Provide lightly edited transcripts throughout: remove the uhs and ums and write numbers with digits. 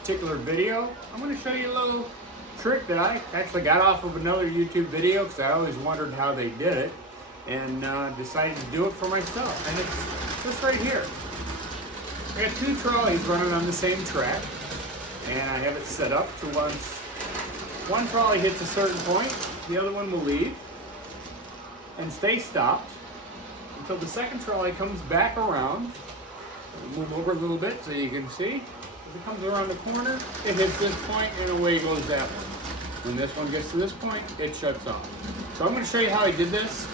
particular video, I'm going to show you a little trick that I actually got off of another YouTube video because I always wondered how they did it, and decided to do it for myself. And it's this right here. I got two trolleys running on the same track, and I have it set up to once one trolley hits a certain point, the other one will leave and stay stopped until the second trolley comes back around. Move over a little bit so you can see. As it comes around the corner, it hits this point and away goes that one. When this one gets to this point, it shuts off. So I'm going to show you how I did this.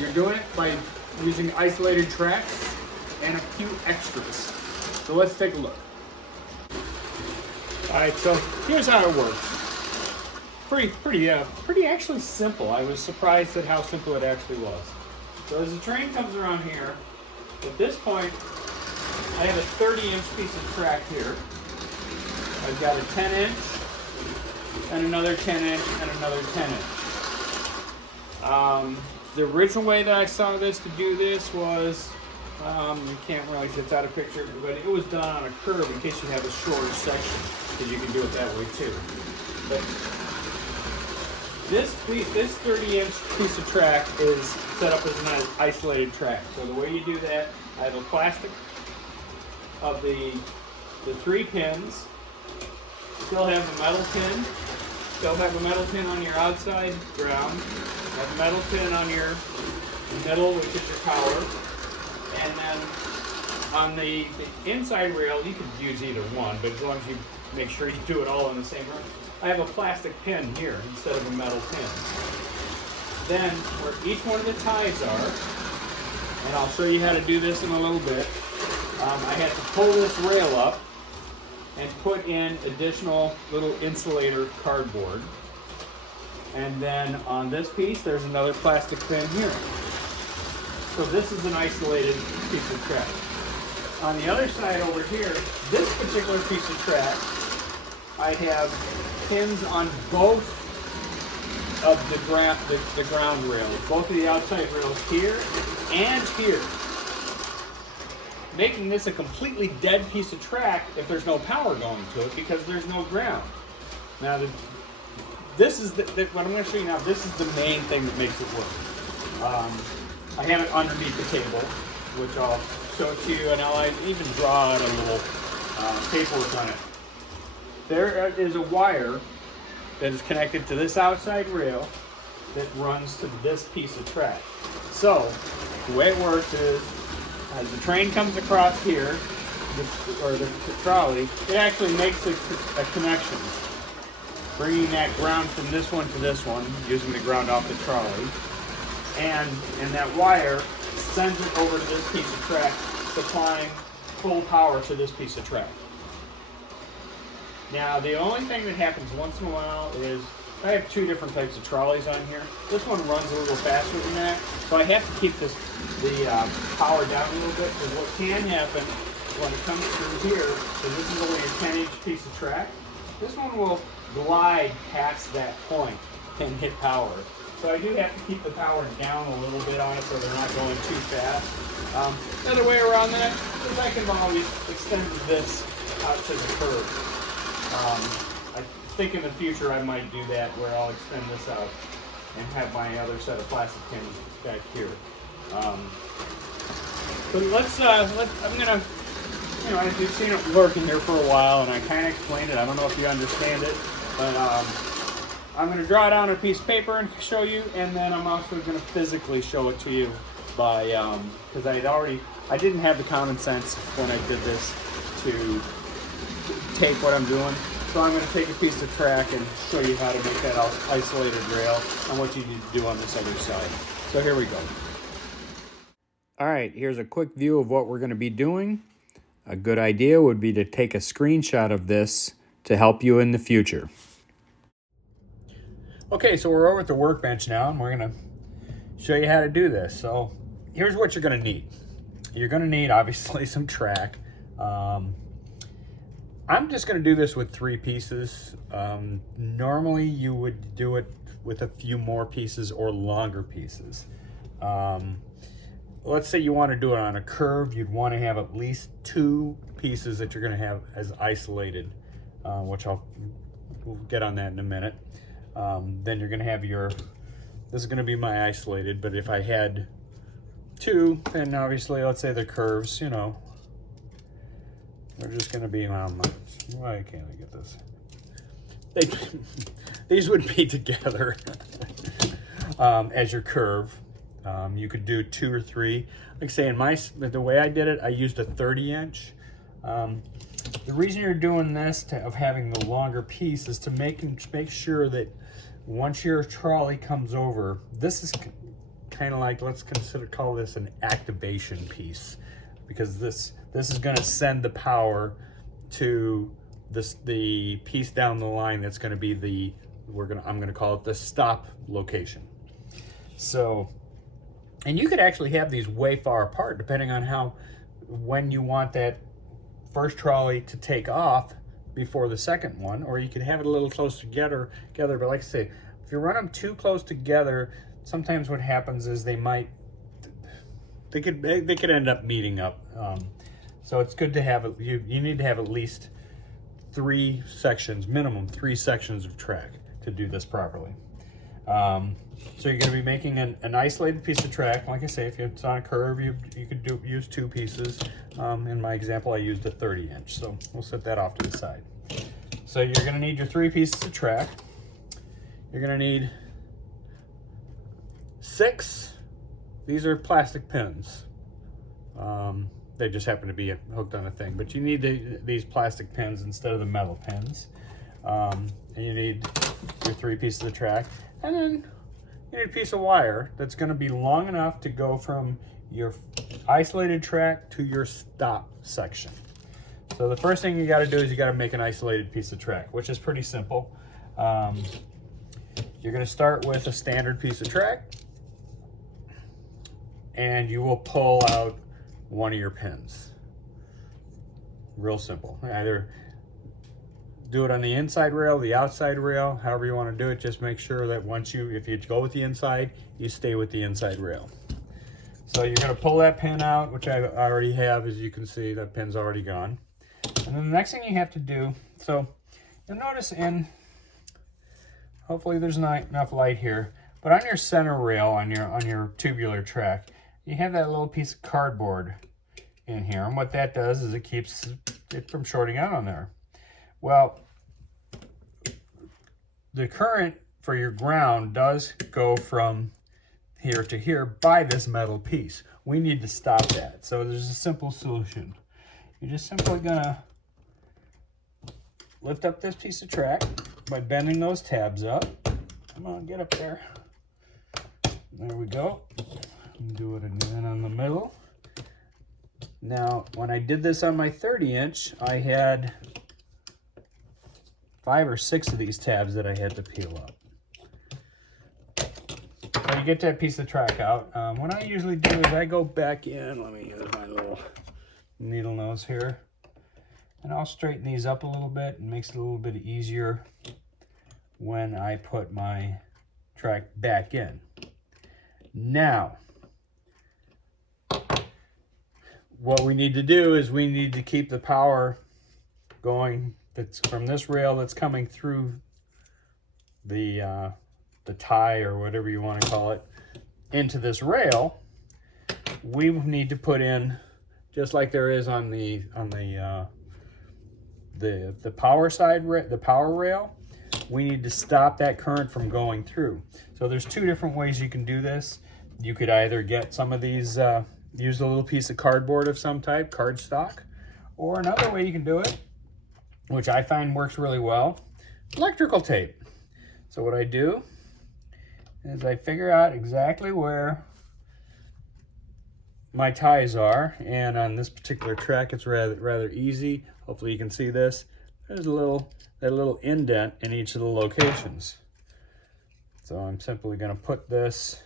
You're doing it by using isolated tracks and a few extras. So let's take a look. Alright, so here's how it works. Pretty actually simple. I was surprised at how simple it actually was. So as the train comes around here, at this point, I have a 30-inch piece of track here. I've got a 10-inch, and another 10-inch, and another 10-inch. The original way that I saw this to do this was, you can't really see, it's out of picture, but it was done on a curve in case you have a shorter section, because you can do it that way too. But this 30-inch piece of track is set up as an isolated track. So the way you do that, I have a plastic of the 3 pins, still have a metal pin, still have a metal pin on your outside ground, have a metal pin on your middle, which is your power, and then on the inside rail, you could use either one, but as long as you make sure you do it all in the same room, I have a plastic pin here instead of a metal pin. Then, where each one of the ties are, and I'll show you how to do this in a little bit, I had to pull this rail up and put in additional little insulator cardboard. And then on this piece, there's another plastic pin here. So this is an isolated piece of track. On the other side over here, this particular piece of track, I have pins on both of the ground rails, both of the outside rails here and here, making this a completely dead piece of track if there's no power going to it because there's no ground. Now, this is what I'm going to show you now. This is the main thing that makes it work. I have it underneath the cable, which I'll show to you, and I'll even draw out a little paperwork on it. There is a wire that is connected to this outside rail that runs to this piece of track. So the way it works is, as the train comes across here, the trolley, it actually makes a connection, bringing that ground from this one to this one, using the ground off the trolley, and that wire sends it over to this piece of track, supplying full power to this piece of track. Now, the only thing that happens once in a while is, I have 2 different types of trolleys on here. This one runs a little faster than that, so I have to keep the power down a little bit, because what can happen when it comes through here, is this is only a 10-inch piece of track, this one will glide past that point and hit power. So I do have to keep the power down a little bit on it so they're not going too fast. The other way around that is I can always extend this out to the curb. I think in the future I might do that, where I'll extend this out and have my other set of plastic pins back here. But I'm gonna, as you've seen it working here for a while, and I kind of explained it. I don't know if you understand it, but I'm gonna draw it on a piece of paper and show you, and then I'm also gonna physically show it to you by, because I didn't have the common sense when I did this to tape what I'm doing. So I'm going to take a piece of track and show you how to make that isolated rail and what you need to do on this other side. So here we go. All right, here's a quick view of what we're going to be doing. A good idea would be to take a screenshot of this to help you in the future. Okay, so we're over at the workbench now, and we're going to show you how to do this. So here's what you're going to need. You're going to need, obviously, some track. I'm just going to do this with 3 pieces. Normally you would do it with a few more pieces or longer pieces. Let's say you want to do it on a curve, you'd want to have at least 2 pieces that you're going to have as isolated which we'll get on that in a minute. Then you're going to have this is going to be my isolated, but if I had two, then obviously, let's say the curves, you know, they're just going to be, why can't I get this? These would be together as your curve. You could do 2 or 3. Like say the way I did it, I used a 30-inch. The reason you're doing this of having the longer piece is to make sure that once your trolley comes over, this is kind of like, let's call this an activation piece, because this is going to send the power to the piece down the line that's going to be I'm going to call it the stop location. So, and you could actually have these way far apart depending on when you want that first trolley to take off before the second one, or you could have it a little close together. But like I say, if you run them too close together, sometimes what happens is they could end up meeting up. So it's good to have you need to have at least 3 sections, minimum 3 sections of track to do this properly. So you're going to be making an isolated piece of track. Like I say, if it's on a curve, you could use 2 pieces. In my example, I used a 30-inch, so we'll set that off to the side. So you're going to need your 3 pieces of track. You're going to need 6. These are plastic pins. They just happen to be hooked on a thing, but you need these plastic pins instead of the metal pins. And you need your 3 pieces of track, and then you need a piece of wire that's going to be long enough to go from your isolated track to your stop section. So the first thing you got to do is you got to make an isolated piece of track, which is pretty simple. You're going to start with a standard piece of track, and you will pull out one of your pins. Real simple. Either do it on the inside rail, the outside rail, however you want to do it. Just make sure that if you go with the inside, you stay with the inside rail. So you're going to pull that pin out, which I already have. As you can see, that pin's already gone. And then the next thing you have to do, so you'll notice hopefully there's not enough light here, but on your center rail, on your tubular track, you have that little piece of cardboard in here. And what that does is it keeps it from shorting out on there. Well, the current for your ground does go from here to here by this metal piece. We need to stop that. So there's a simple solution. You're just simply gonna lift up this piece of track by bending those tabs up. Come on, get up there. There we go. Do it again on the middle. Now, when I did this on my 30-inch, I had 5 or 6 of these tabs that I had to peel up. So you get that piece of track out. What I usually do is I go back in. Let me use my little needle nose here. And I'll straighten these up a little bit. It makes it a little bit easier when I put my track back in. Now, what we need to do is we need to keep the power going that's from this rail that's coming through the tie or whatever you want to call it into this rail. We need to put in, just like there is on the power side, the power rail, we need to stop that current from going through. So there's 2 different ways you can do this. You could either get some of these, use a little piece of cardboard of some type, cardstock, or another way you can do it, which I find works really well, electrical tape. So what I do is I figure out exactly where my ties are, and on this particular track it's rather easy. Hopefully you can see this. There's that little indent in each of the locations. So I'm simply going to put this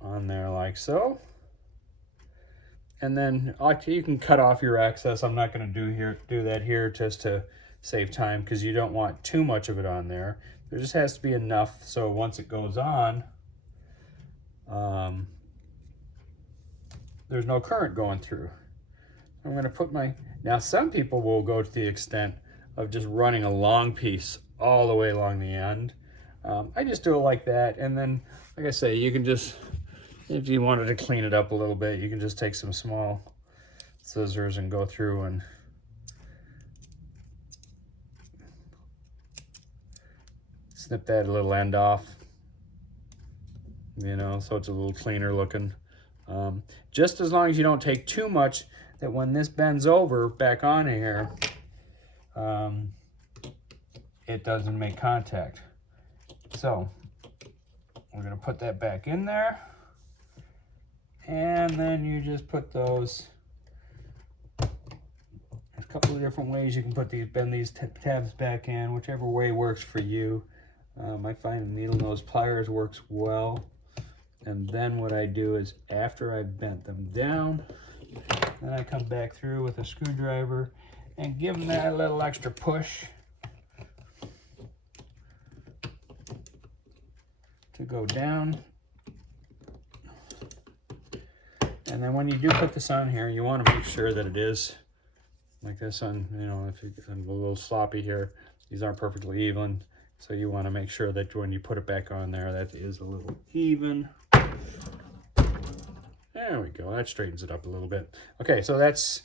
on there like so. And then you can cut off your excess. I'm not going to do that here just to save time, because you don't want too much of it on there. There just has to be enough so once it goes on, there's no current going through. I'm going to put Now, some people will go to the extent of just running a long piece all the way along the end. I just do it like that, and then, like I say, you can just, if you wanted to clean it up a little bit, you can just take some small scissors and go through and snip that little end off, you know, so it's a little cleaner looking. Just as long as you don't take too much that when this bends over back on here, it doesn't make contact. So we're going to put that back in there, and then you just put those. There's a couple of different ways you can put these, bend these tabs back in, whichever way works for you. I find needle nose pliers works well. And then what I do is, after I've bent them down, then I come back through with a screwdriver and give them that little extra push to go down. And then when you do put this on here, you want to make sure that it is like this on, you know, if it's a little sloppy here, these aren't perfectly even. So you want to make sure that when you put it back on there, that is a little even. There we go, that straightens it up a little bit. Okay, so that's,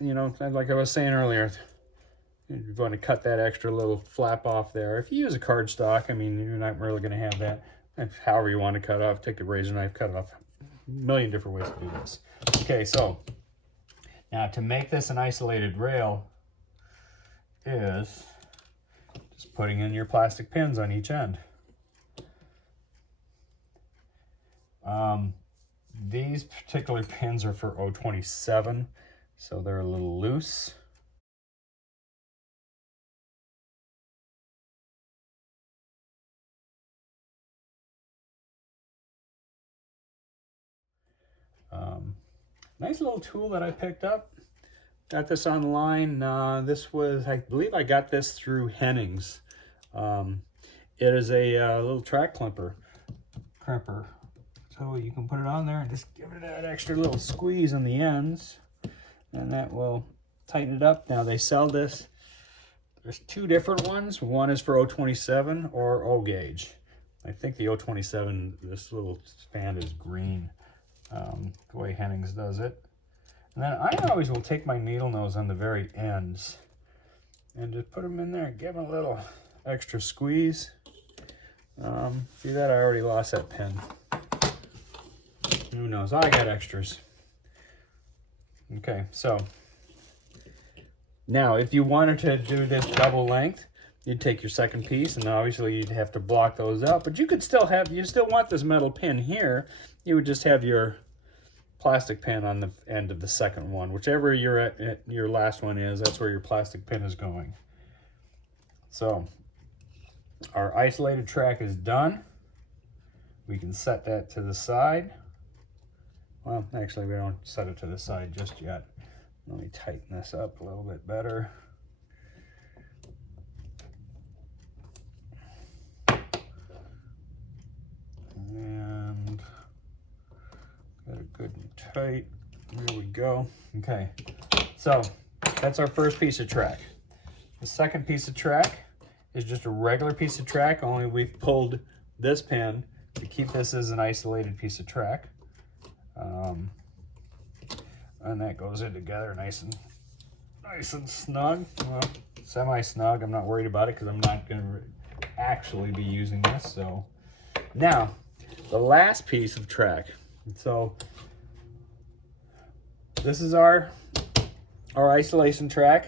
you know, like I was saying earlier, you want to cut that extra little flap off there. If you use a cardstock, I mean, you're not really going to have that. However you want to cut off, take the razor knife, cut it off. A million different ways to do this. Okay, so now to make this an isolated rail is just putting in your plastic pins on each end. These particular pins are for 027, so they're a little loose. Nice little tool that I picked up. Got this online. This was, I believe I got this through Hennings. It is a little track crimper. So you can put it on there and just give it that extra little squeeze on the ends, and that will tighten it up. Now they sell this. There's two different ones. One is for 027 or O gauge. I think the 027, this little span is green, the way Hennings does it. And then I always will take my needle nose on the very ends and just put them in there and give them a little extra squeeze. See that? I already lost that pin. Who knows? I got extras. Okay, so now if you wanted to do this double length, you'd take your second piece, and obviously you'd have to block those out, but you could still have, you still want this metal pin here, you would just have your plastic pin on the end of the second one. Whichever your last one is, that's where your plastic pin is going. So our isolated track is done. We can set that to the side. Well, actually, we don't set it to the side just yet. Let me tighten this up a little bit better. And got it good and tight. There we go. Okay, so that's our first piece of track. The second piece of track is just a regular piece of track, only we've pulled this pin to keep this as an isolated piece of track. And that goes in together nice and snug. Well, semi-snug. I'm not worried about it because I'm not going to actually be using this. So now the last piece of track. So this is our isolation track.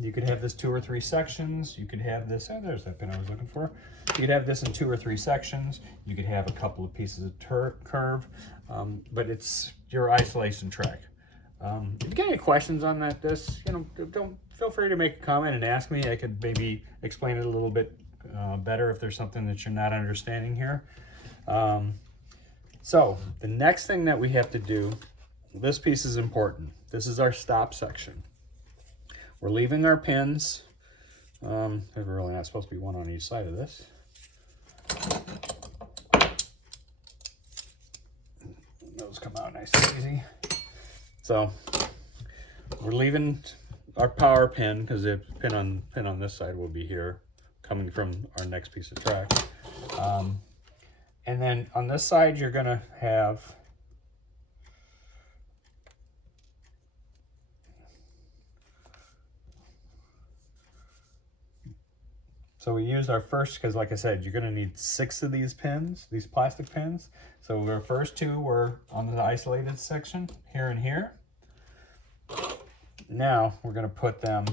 You could have this 2 or 3 sections. You could have this, oh, there's that pin I was looking for. You could have this in 2 or 3 sections. You could have a couple of pieces of curve, but it's your isolation track. If you get any questions on this, you know, don't feel free to make a comment and ask me. I could maybe explain it a little bit better if there's something that you're not understanding here. So the next thing that we have to do, this piece is important. This is our stop section. We're leaving our pins. There's really not supposed to be one on each side of this. Those come out nice and easy. So we're leaving our power pin, because the pin on this side will be here, coming from our next piece of track. And then on this side, you're gonna have so we used our first, because like I said, you're gonna need 6 of these pins, these plastic pins. So our first 2 were on the isolated section, here and here. Now we're gonna put them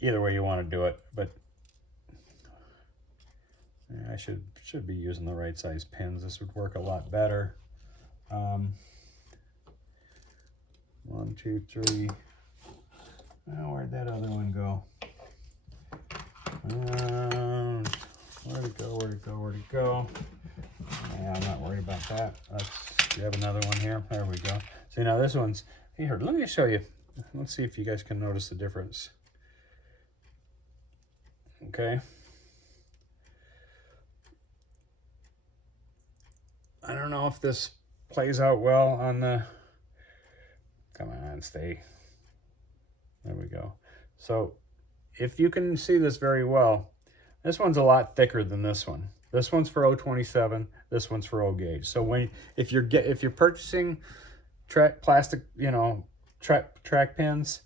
either way you want to do it, but I should be using the right size pins. This would work a lot better. 1, 2, 3. Oh, where'd that other one go? Where'd it go? Where'd it go? Where'd it go? Yeah, I'm not worried about that. Let's grab another one here. There we go. So now this one's here. Let me show you. Let's see if you guys can notice the difference. Okay. I don't know if this plays out well on the, come on, stay. There we go. So if you can see this very well, this one's a lot thicker than this one. This one's for 027, this one's for O gauge. So if you're purchasing plastic, track pins,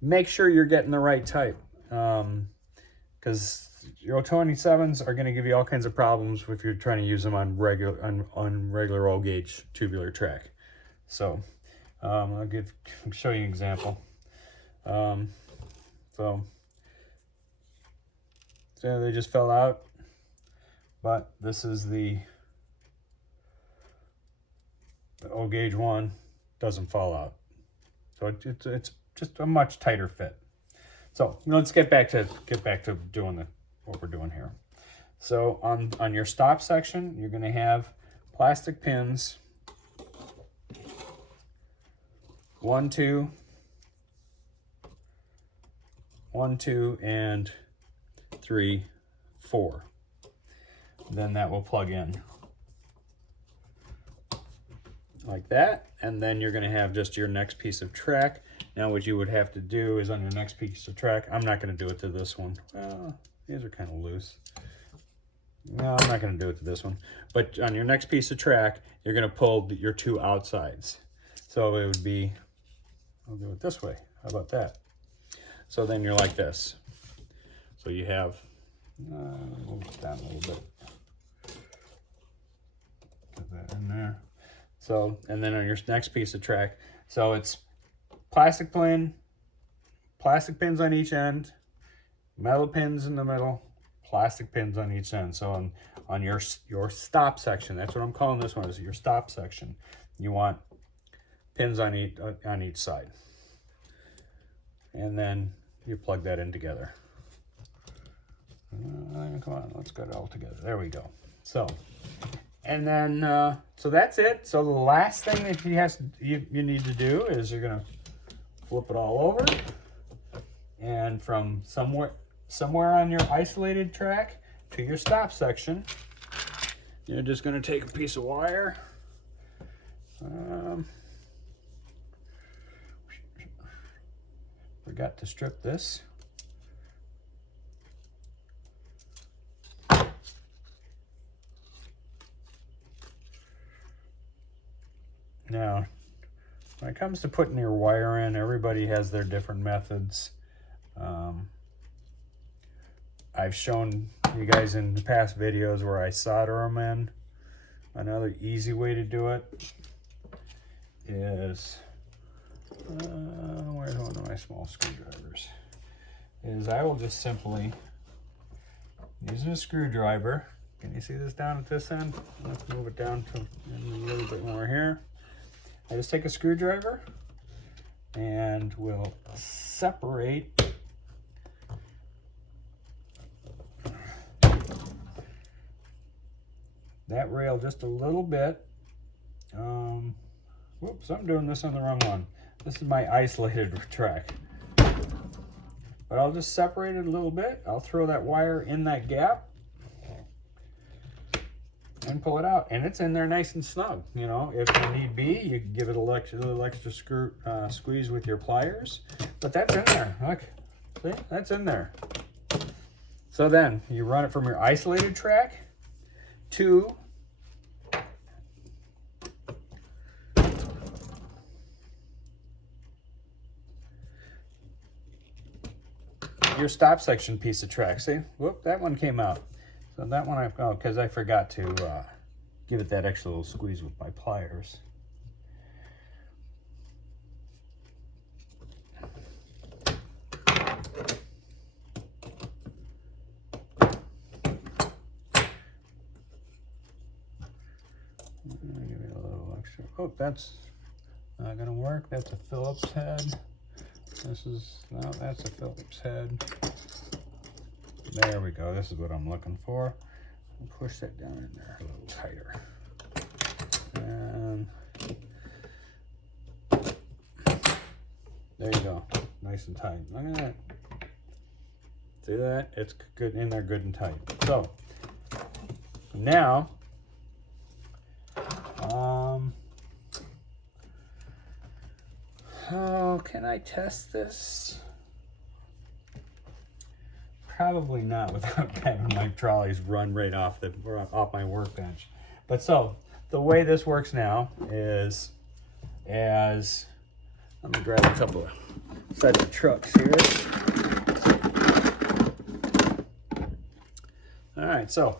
make sure you're getting the right type. Because your 027s are going to give you all kinds of problems if you're trying to use them on regular O gauge tubular track. So I'll show you an example. So they just fell out, but this is the O gauge one, doesn't fall out. So it's just a much tighter fit. So let's get back to doing what we're doing here. So on your stop section, you're going to have plastic pins 1, 2, 1, 2, and 3, 4. Then that will plug in like that, and then you're going to have just your next piece of track. Now what you would have to do is on your next piece of track, I'm not going to do it to this one. Well, these are kind of loose. No, I'm not going to do it to this one. But on your next piece of track, you're going to pull your 2 outsides. So it would be, I'll do it this way. How about that? So then you're like this. So you have, move it down a little bit. Put that in there. So, and then on your next piece of track, so it's plastic pins on each end, metal pins in the middle, plastic pins on each end. So on your stop section, that's what I'm calling this one, is your stop section. You want pins on each side. And then you plug that in together. Come on, let's get it all together. There we go. So, and then, so that's it. So the last thing that you need to do is you're gonna flip it all over, and from somewhere on your isolated track to your stop section, you're just gonna take a piece of wire. Forgot to strip this. Now, when it comes to putting your wire in, everybody has their different methods. I've shown you guys in the past videos where I solder them in. Another easy way to do it is, where's one of my small screwdrivers? Is I will just simply, using a screwdriver, can you see this down at this end? Let's move it down to a little bit more here. I just take a screwdriver and we'll separate that rail just a little bit. Whoops, I'm doing this on the wrong one. This is my isolated track. But I'll just separate it a little bit. I'll throw that wire in that gap. and pull it out, and it's in there nice and snug. You know, if you need be, you can give it a little extra squeeze with your pliers, but that's in there. Look, see, that's in there. So then you run it from your isolated track to your stop section piece of track. See, whoop, that one came out. So that one because I forgot to give it that extra little squeeze with my pliers. Give it a little extra. Oh, that's not gonna work. That's a Phillips head. That's a Phillips head. There we go. This is what I'm looking for. I'll push that down in there a little tighter. And there you go. Nice and tight. Look at that. See that? It's good in there, good and tight. So now, oh, can I test this? Probably not without having my trolleys run right off my workbench. But so the way this works now is, let me grab a couple of sets of trucks here. All right, so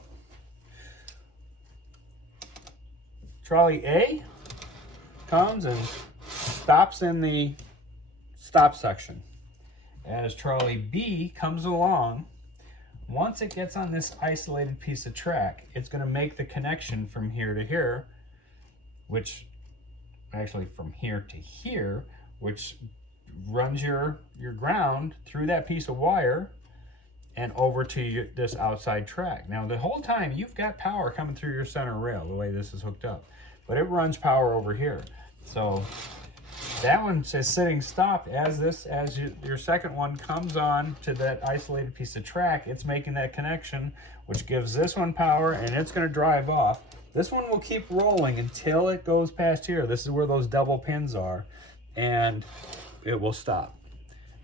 trolley A comes and stops in the stop section. As trolley B comes along, once it gets on this isolated piece of track, it's going to make the connection from here to here, which actually from here to here, which runs your ground through that piece of wire and over to this outside track. Now the whole time you've got power coming through your center rail the way this is hooked up, but it runs power over here. So that one says sitting stopped. Your second one comes on to that isolated piece of track, it's making that connection, which gives this one power, and it's going to drive off. This one will keep rolling until it goes past here. This is where those double pins are, and it will stop.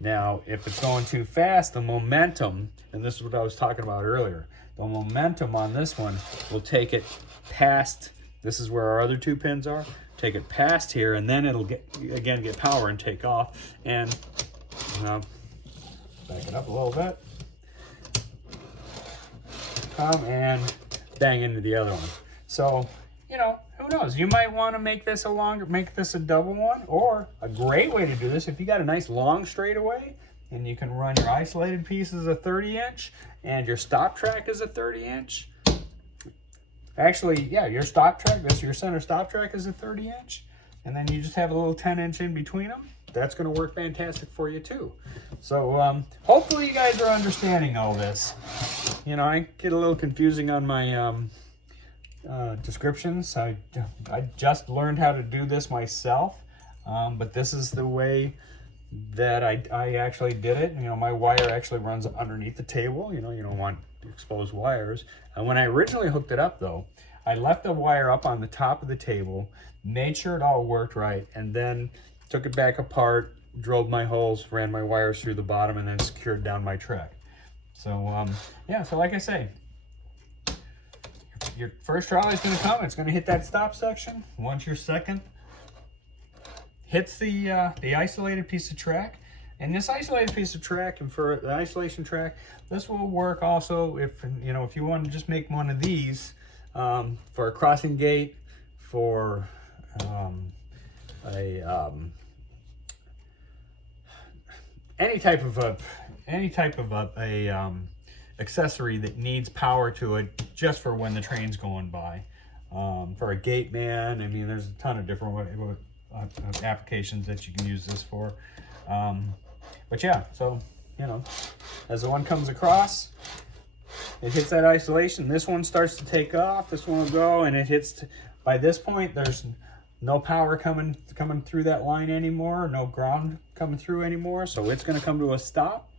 Now, if it's going too fast, the momentum, and this is what I was talking about earlier, the momentum on this one will take it past, this is where our other two pins are, take it past here, and then it'll get power and take off. And back it up a little bit, come and bang into the other one. So, you know, who knows? You might want to make this a double one, or a great way to do this, if you got a nice long straightaway and you can run your isolated piece as a 30-inch and your stop track is a 30-inch. Actually, yeah, your stop track, your center stop track is a 30-inch, and then you just have a little 10-inch in between them. That's going to work fantastic for you too. So hopefully you guys are understanding all this. You know, I get a little confusing on my descriptions. I just learned how to do this myself, but this is the way that I actually did it. You know, my wire actually runs underneath the table. You know, you don't want exposed wires. And when I originally hooked it up though, I left the wire up on the top of the table, made sure it all worked right, and then took it back apart, drilled my holes, ran my wires through the bottom, and then secured down my track. So yeah, so like I say, your first trolley is going to come, it's going to hit that stop section. Once your second hits the isolated piece of track, and this isolated piece of track, and for the isolation track, this will work also if you want to just make one of these for a crossing gate, for any type of a accessory that needs power to it, just for when the train's going by. For a gate man, I mean, there's a ton of different applications that you can use this for. But yeah, so, you know, as the one comes across, it hits that isolation, this one starts to take off, this one will go, and it hits, by this point, there's no power coming through that line anymore, no ground coming through anymore, so it's going to come to a stop,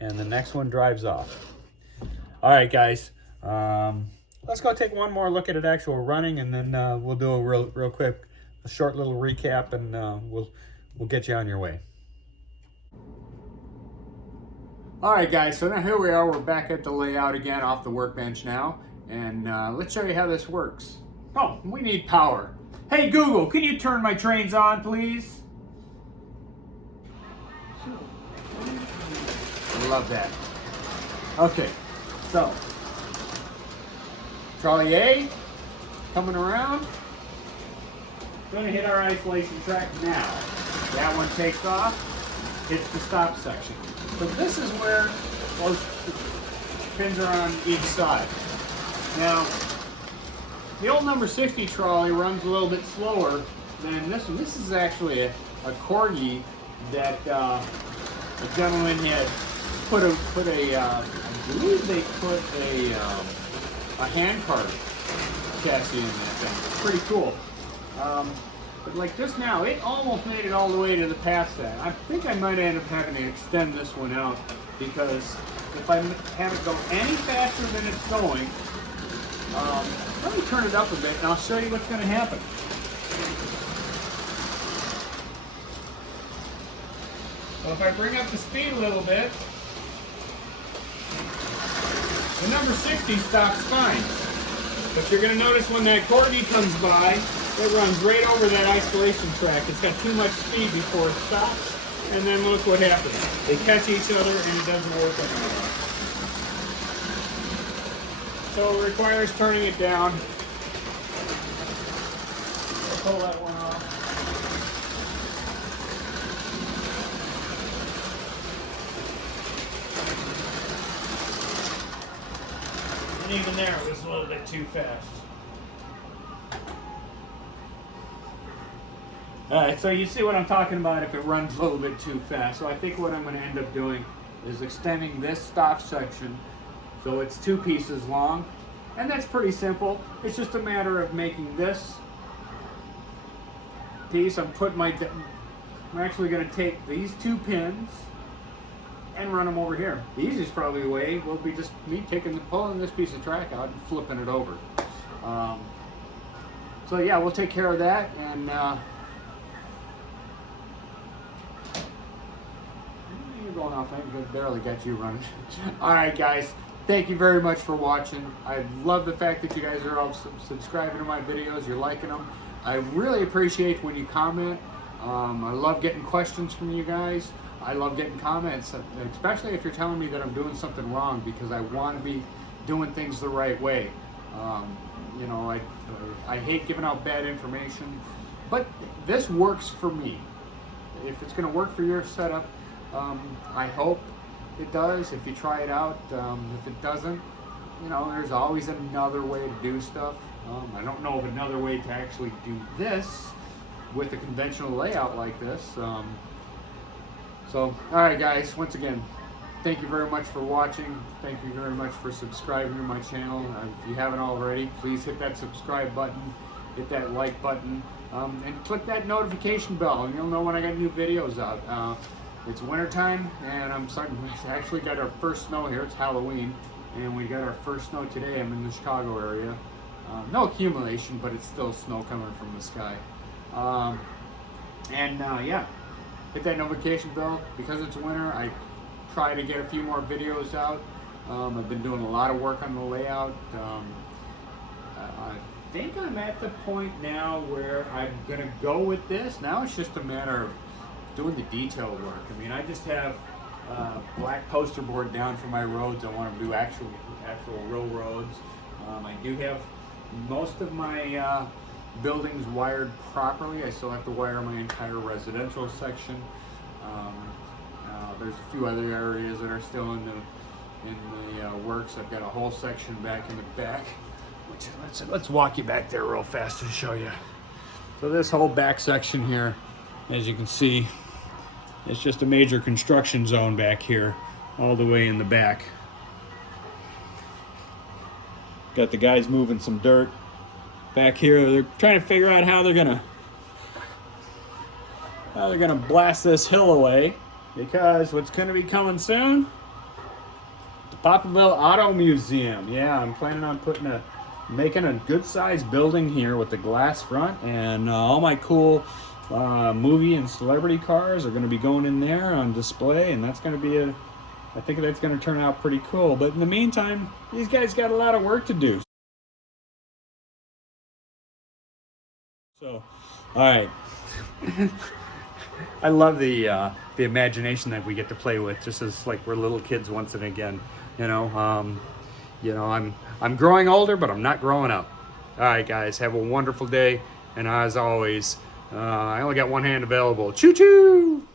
and the next one drives off. All right, guys, let's go take one more look at it actual running, and then we'll do a real quick, a short little recap, and we'll get you on your way. All right, guys, so now here we are. We're back at the layout again off the workbench now, and let's show you how this works. Oh, we need power. Hey, Google, can you turn my trains on, please? I love that. Okay, so trolley A coming around. Going to hit our isolation track now. That one takes off, hits the stop section. So this is where those pins are on each side. Now, the old number 60 trolley runs a little bit slower than this one. This is actually a corgi that a gentleman had put a I believe they put a hand cart chassis in that thing. It's pretty cool. But like just now, it almost made it all the way to the past that. I think I might end up having to extend this one out, because if I have it go any faster than it's going, let me turn it up a bit and I'll show you what's going to happen. So if I bring up the speed a little bit, the number 60 stops fine. But you're going to notice when that corgi comes by, it runs right over that isolation track. It's got too much speed before it stops, and then look what happens. They catch each other and it doesn't work anymore. So it requires turning it down. I'll pull that one off. And even there it was a little bit too fast. Alright, so you see what I'm talking about if it runs a little bit too fast. So I think what I'm going to end up doing is extending this stop section so it's 2 pieces long. And that's pretty simple. It's just a matter of making this piece. I'm actually going to take these 2 pins and run them over here. The easiest probably way will be just me pulling this piece of track out and flipping it over. So yeah, we'll take care of that, and you're going off. I barely got you running. All right, guys. Thank you very much for watching. I love the fact that you guys are all subscribing to my videos. You're liking them. I really appreciate when you comment. I love getting questions from you guys. I love getting comments, especially if you're telling me that I'm doing something wrong, because I want to be doing things the right way. You know, I hate giving out bad information, but this works for me. If it's going to work for your setup, I hope it does. If you try it out, if it doesn't, you know, there's always another way to do stuff. I don't know of another way to actually do this with a conventional layout like this. So, alright guys, once again, thank you very much for watching. Thank you very much for subscribing to my channel. If you haven't already, please hit that subscribe button, hit that like button, and click that notification bell, and you'll know when I got new videos out. It's wintertime, and we actually got our first snow here. It's Halloween, and we got our first snow today. I'm in the Chicago area. No accumulation, but it's still snow coming from the sky. Yeah, hit that notification bell. Because it's winter, I try to get a few more videos out. I've been doing a lot of work on the layout. I think I'm at the point now where I'm going to go with this. Now it's just a matter of doing the detail work. I mean, I just have black poster board down for my roads. I want to do actual real roads. I do have most of my buildings wired properly. I still have to wire my entire residential section. There's a few other areas that are still in the works. I've got a whole section back in the back. Let's walk you back there real fast and show you. So this whole back section here, as you can see, it's just a major construction zone back here, all the way in the back. Got the guys moving some dirt back here. They're trying to figure out how they're gonna blast this hill away, because what's gonna be coming soon? The Papaville Auto Museum. Yeah, I'm planning on putting a making a good sized building here with the glass front, and all my cool movie and celebrity cars are going to be going in there on display, and that's going to be I think that's going to turn out pretty cool. But in the meantime, these guys got a lot of work to do. So, all right. I love the imagination that we get to play with, just as like we're little kids once and again. I'm growing older, but I'm not growing up. All right, guys, have a wonderful day, and as always, I only got one hand available. Choo choo!